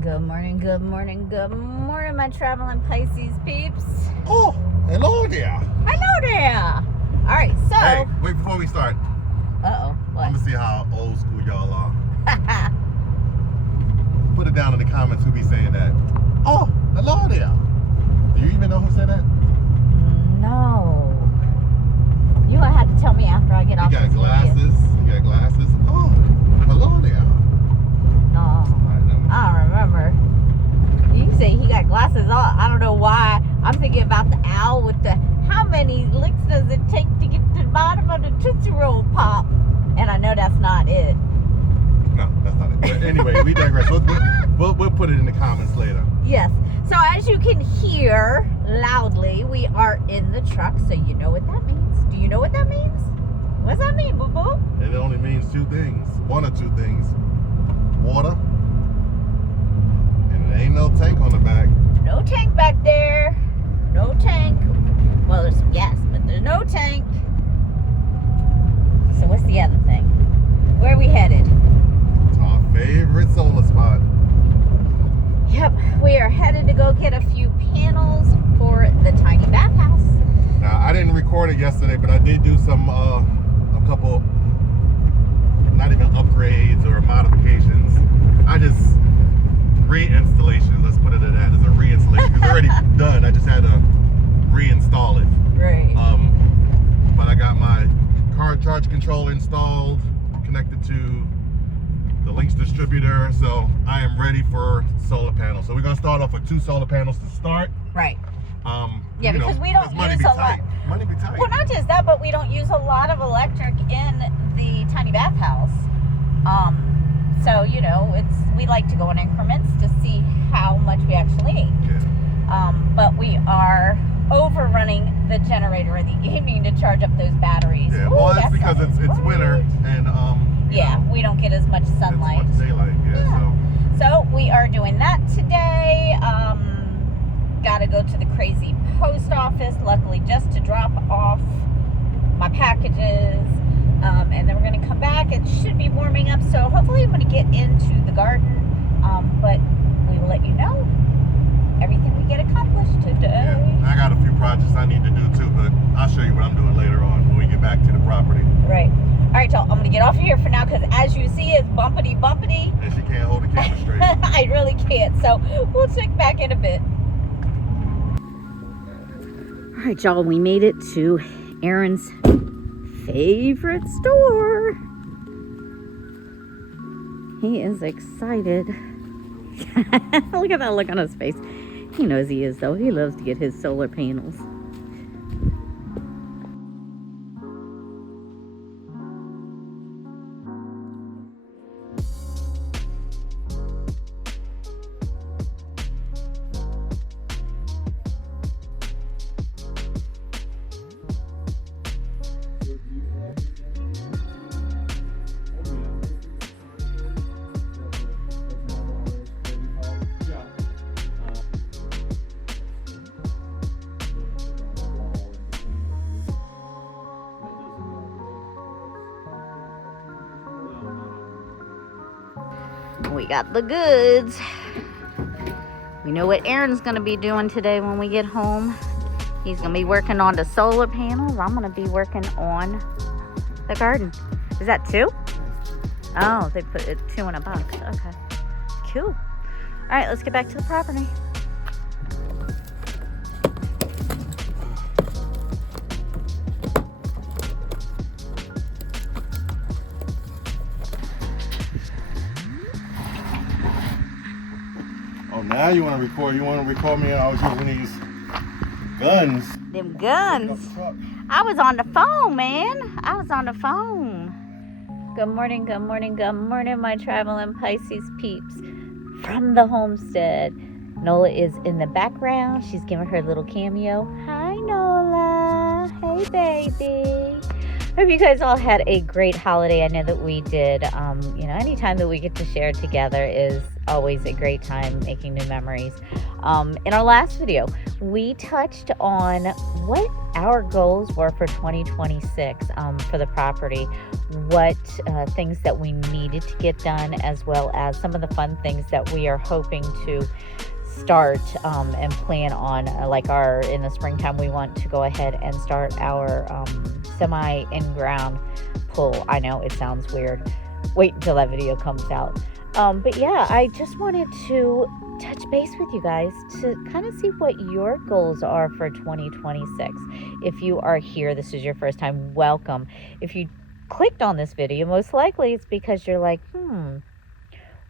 Good morning, good morning, good morning, my traveling Pisces peeps. Oh, hello there. Hello there. All right, so. Hey, wait, before we start, Uh-oh, what? I'm going to see how old school y'all are. Put it down in the comments who be saying that. Oh, hello there. Do you even know who said that? No. You gonna have to tell me after I get off You got this glasses. video. You got glasses. Oh, hello there. No, I don't remember. You say he got glasses on. I don't know why. I'm thinking about the owl with the, how many licks does it take to get to the bottom of the Tootsie Roll Pop? And I know that's not it. No, that's not it. But anyway, we digress. We'll put it in the comments later. Yes. So as you can hear loudly, we are in the truck. So you know what that means. Do you know what that means? What's that mean, boo-boo? It only means two things. One or two things. Water. And there ain't no tank on the back. No tank back there. No tank. Well, there's some gas, but there's no tank. So what's the other thing? Where are we headed? It's our favorite solar spot. Yep, we are headed to go get a few panels for the tiny bathhouse. Now, I didn't record it yesterday, but I did do some, a couple, not even upgrades or modifications. I just, reinstallations, let's put it at that, as a reinstallation. It's already done, I just had to reinstall it. Right. But I got my car charge controller installed, connected to the Links distributor, so I am ready for solar panels. So we're gonna start off with 2 solar panels to start. Right. Yeah, you know, because we don't use a lot. Money be tight. Well, not just that, but we don't use a lot of electric in the tiny bathhouse. So you know, we like to go in increments to see how much we actually need. Yeah. But we are overrunning the generator in the evening to charge up those batteries. Yeah, Ooh, well, that's because it's right. winter and Yeah, we don't get as much sunlight. It's much daylight. Yeah. So we are doing that today. Got to go to the crazy post office, luckily just to drop off my packages. And then we're going to come back. It should be warming up, so hopefully I'm going to get into the garden. But we will let you know everything we get accomplished today. Yeah, I got a few projects I need to do too, but I'll show you what I'm doing later on when we get back to the property. Right. All right, y'all. I'm going to get off of here for now because as you see, it's bumpity. And she can't hold the camera straight. I really can't. So we'll check back in a bit. All right, y'all. We made it to Aaron's favorite store. He is excited. Look at that look on his face. He knows he is, though. He loves to get his solar panels. We got the goods. We know what Aaron's gonna be doing today when we get home. He's gonna be working on the solar panels. I'm gonna be working on the garden. Is that 2? Oh, they put it 2 in a box. Okay, cool. All right, let's get back to the property. Oh, now you want to record? You want to record me? I was using these guns. Them guns. I was on the phone, man. I was on the phone. Good morning, good morning, good morning, my traveling Pisces peeps from the Homestead. Nola is in the background. She's giving her little cameo. Hi, Nola. Hey, baby. All Hope you guys all had a great holiday. I know that we did. Anytime that we get to share together is always a great time, making new memories. In our last video, we touched on what our goals were for 2026 for the property, what things that we needed to get done, as well as some of the fun things that we are hoping to start and plan on. In the springtime, we want to go ahead and start our semi in-ground pool. I know it sounds weird. Wait until that video comes out. But yeah, I just wanted to touch base with you guys to kind of see what your goals are for 2026. If you are here, this is your first time, welcome. If you clicked on this video, most likely it's because you're like,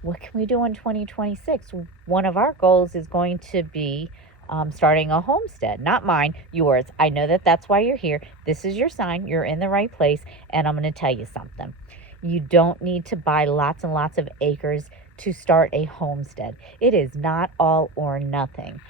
what can we do in 2026? One of our goals is going to be starting a homestead. Not mine, yours. I know that that's why you're here. This is your sign. You're in the right place. And I'm going to tell you something. You don't need to buy lots and lots of acres to start a homestead. It is not all or nothing.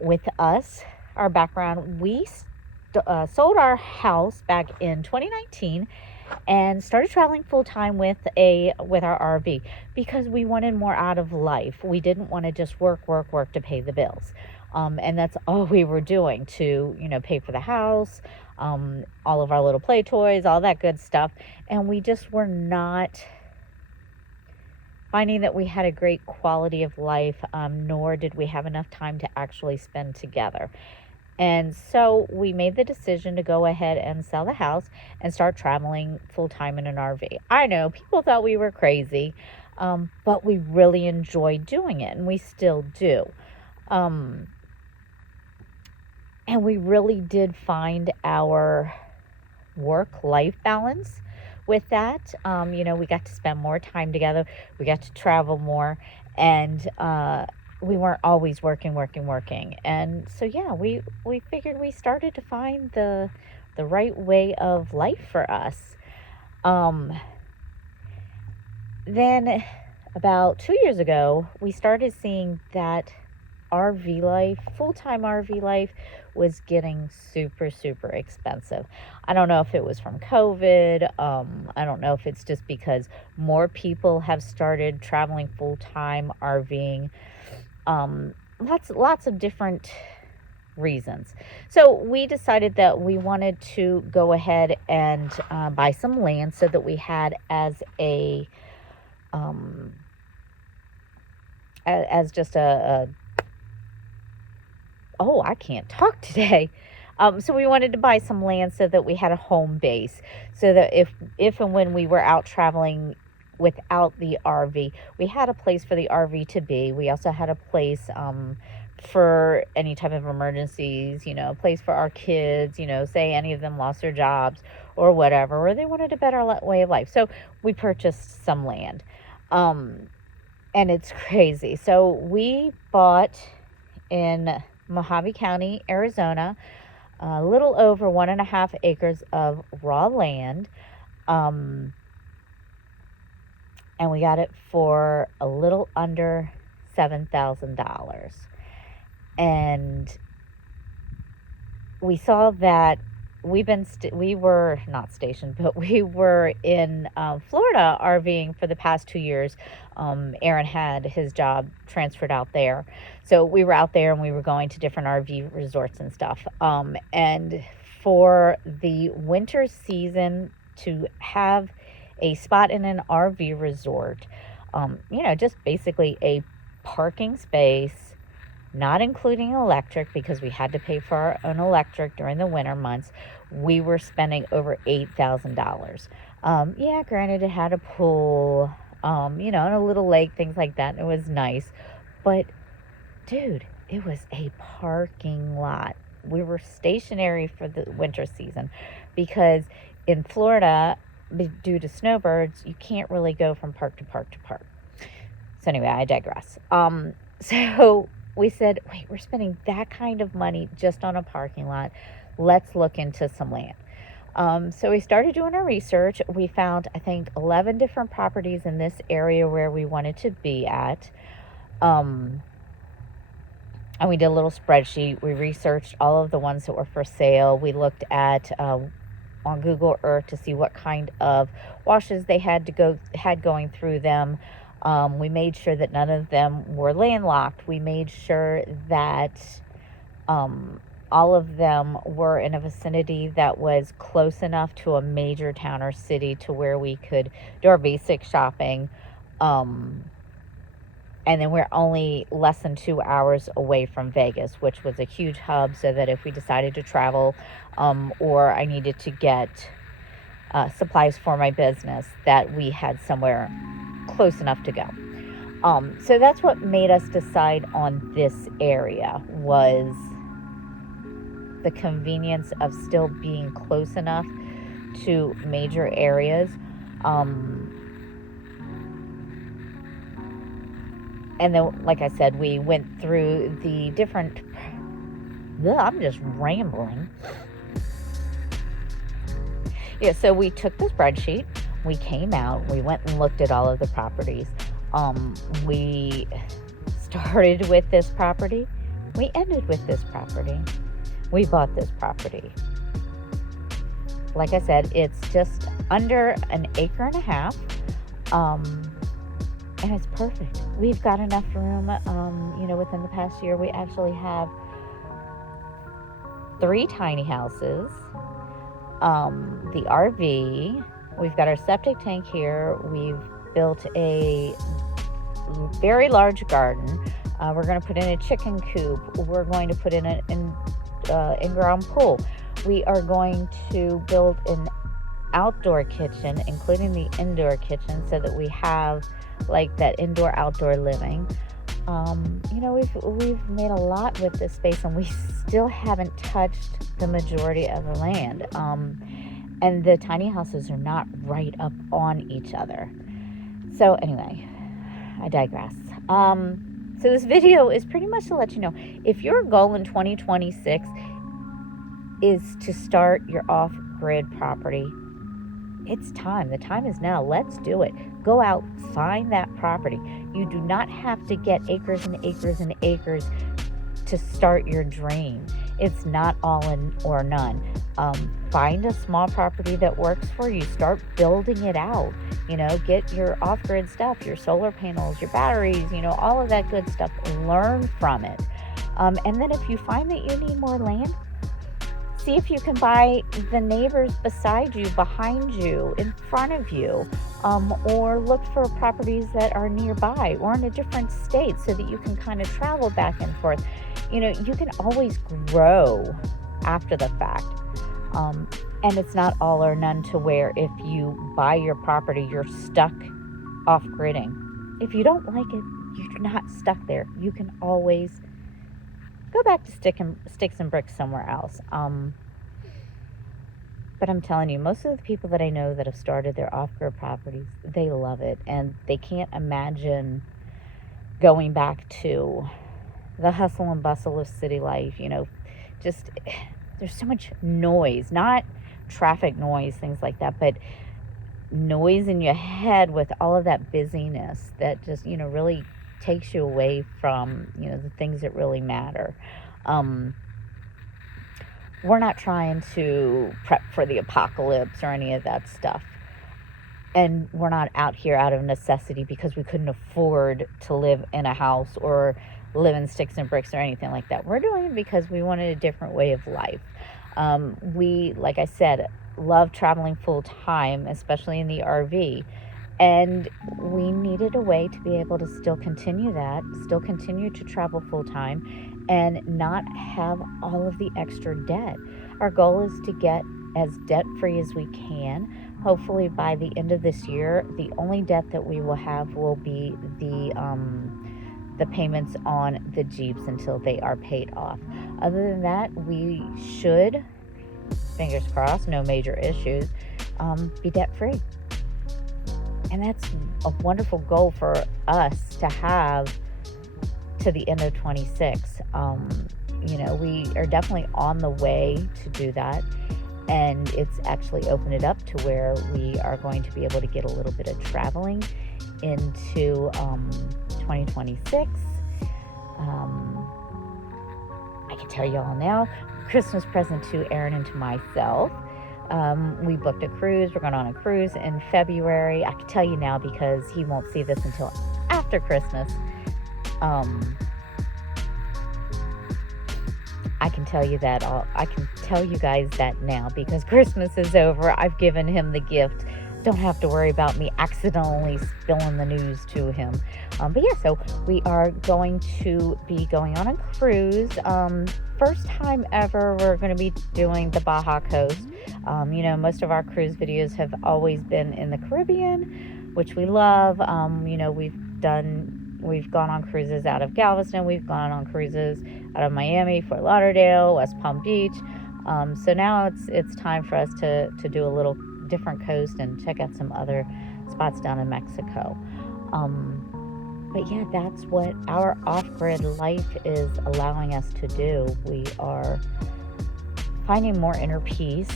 With us, our background, we sold our house back in 2019 and started traveling full-time with our RV because we wanted more out of life. We didn't want to just work to pay the bills. And that's all we were doing to, pay for the house, all of our little play toys, all that good stuff. And we just were not finding that we had a great quality of life, nor did we have enough time to actually spend together. And so we made the decision to go ahead and sell the house and start traveling full-time in an RV. I know people thought we were crazy, but we really enjoyed doing it, and we still do. And we really did find our work-life balance with that. We got to spend more time together. We got to travel more, and we weren't always working. And so, yeah, we figured we started to find the right way of life for us. Then about 2 years ago, we started seeing that RV life, full-time RV life, was getting super, super expensive. I don't know if it was from COVID. I don't know if it's just because more people have started traveling full-time RVing. Lots of different reasons. So we decided that we wanted to go ahead and buy some land so that we had as just a I can't talk today. So we wanted to buy some land so that we had a home base, so that if and when we were out traveling without the RV, we had a place for the RV to be. We also had a place for any type of emergencies, a place for our kids, say any of them lost their jobs or whatever, or they wanted a better way of life. So we purchased some land. And it's crazy. So we bought in Mojave County, Arizona, a little over 1.5 acres of raw land. And we got it for a little under $7,000. And we saw that we were not stationed, but we were in Florida RVing for the past 2 years. Aaron had his job transferred out there. So we were out there and we were going to different RV resorts and stuff. And for the winter season, to have a spot in an RV resort, just basically a parking space, not including electric, because we had to pay for our own electric during the winter months, we were spending over $8,000. Yeah, granted, it had a pool, and a little lake, things like that. And it was nice. But, dude, it was a parking lot. We were stationary for the winter season because in Florida, due to snowbirds, you can't really go from park to park to park. So anyway, I digress. So we said, wait, we're spending that kind of money just on a parking lot. Let's look into some land. So we started doing our research. We found, I think, 11 different properties in this area where we wanted to be at. And we did a little spreadsheet. We researched all of the ones that were for sale. We looked at on Google Earth to see what kind of washes they had going through them. We made sure that none of them were landlocked. We made sure that all of them were in a vicinity that was close enough to a major town or city to where we could do our basic shopping. And then we're only less than 2 hours away from Vegas, which was a huge hub, so that if we decided to travel or I needed to get supplies for my business, that we had somewhere close enough to go. So that's what made us decide on this area, was the convenience of still being close enough to major areas. And then, like I said, we went through the different... I'm just rambling. Yeah, so we took the spreadsheet, we came out, we went and looked at all of the properties. We started with this property, we ended with this property, we bought this property. Like I said, it's just under an acre and a half, and it's perfect. We've got enough room. Within the past year, we actually have 3 tiny houses, the RV, we've got our septic tank here, we've built a very large garden, we're going to put in a chicken coop, we're going to put in an in-ground pool, we are going to build an outdoor kitchen, including the indoor kitchen, so that we have like that indoor-outdoor living. We've made a lot with this space, and we still haven't touched the majority of the land. And the tiny houses are not right up on each other. So anyway, I digress. So this video is pretty much to let you know, if your goal in 2026 is to start your off-grid property, it's time. The time is now. Let's do it. Go out, find that property. You do not have to get acres and acres and acres to start your dream. It's not all in or none. Find a small property that works for you. Start building it out. Get your off-grid stuff, your solar panels, your batteries, all of that good stuff. Learn from it. And then if you find that you need more land, see if you can buy the neighbors beside you, behind you, in front of you, or look for properties that are nearby or in a different state so that you can kind of travel back and forth. You can always grow after the fact. And it's not all or none to where if you buy your property, you're stuck off-gridding. If you don't like it, you're not stuck there. You can always go back to sticks and bricks somewhere else. But I'm telling you, most of the people that I know that have started their off-grid properties, they love it. And they can't imagine going back to the hustle and bustle of city life. Just there's so much noise, not traffic noise, things like that, but noise in your head with all of that busyness that just, really takes you away from, the things that really matter. We're not trying to prep for the apocalypse or any of that stuff. And we're not out here out of necessity because we couldn't afford to live in a house or live in sticks and bricks or anything like that. We're doing it because we wanted a different way of life. We, like I said, love traveling full time, especially in the RV. And we needed a way to be able to still continue to travel full time and not have all of the extra debt. Our goal is to get as debt-free as we can. Hopefully by the end of this year, the only debt that we will have will be the payments on the Jeeps until they are paid off. Other than that, we should, fingers crossed, no major issues, be debt-free. And that's a wonderful goal for us to have to the end of 26. We are definitely on the way to do that. And it's actually opened it up to where we are going to be able to get a little bit of traveling into 2026. I can tell you all now, Christmas present to Aaron and to myself. We booked a cruise. We're going on a cruise in February. I can tell you now because he won't see this until after Christmas. I can tell you that I can tell you guys that now because Christmas is over. I've given him the gift. Don't have to worry about me accidentally spilling the news to him. But yeah, so we are going to be going on a cruise. First time ever, we're going to be doing the Baja Coast. Most of our cruise videos have always been in the Caribbean, which we love. We've gone on cruises out of Galveston. We've gone on cruises out of Miami, Fort Lauderdale, West Palm Beach. So now it's time for us to do a little different coast and check out some other spots down in Mexico. But yeah, that's what our off-grid life is allowing us to do. We are finding more inner peace.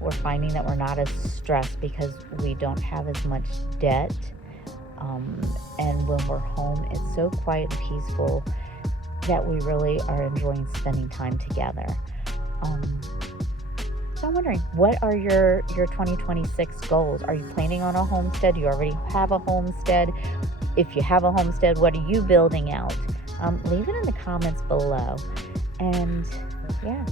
We're finding that we're not as stressed because we don't have as much debt. And when we're home, it's so quiet and peaceful that we really are enjoying spending time together. So I'm wondering, what are your 2026 goals? Are you planning on a homestead? Do you already have a homestead? If you have a homestead, what are you building out? Leave it in the comments below. And yeah,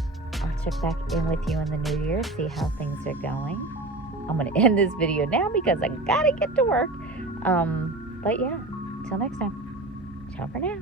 I'll check back in with you in the new year, see how things are going. I'm going to end this video now because I got to get to work. But yeah, till next time. Ciao for now.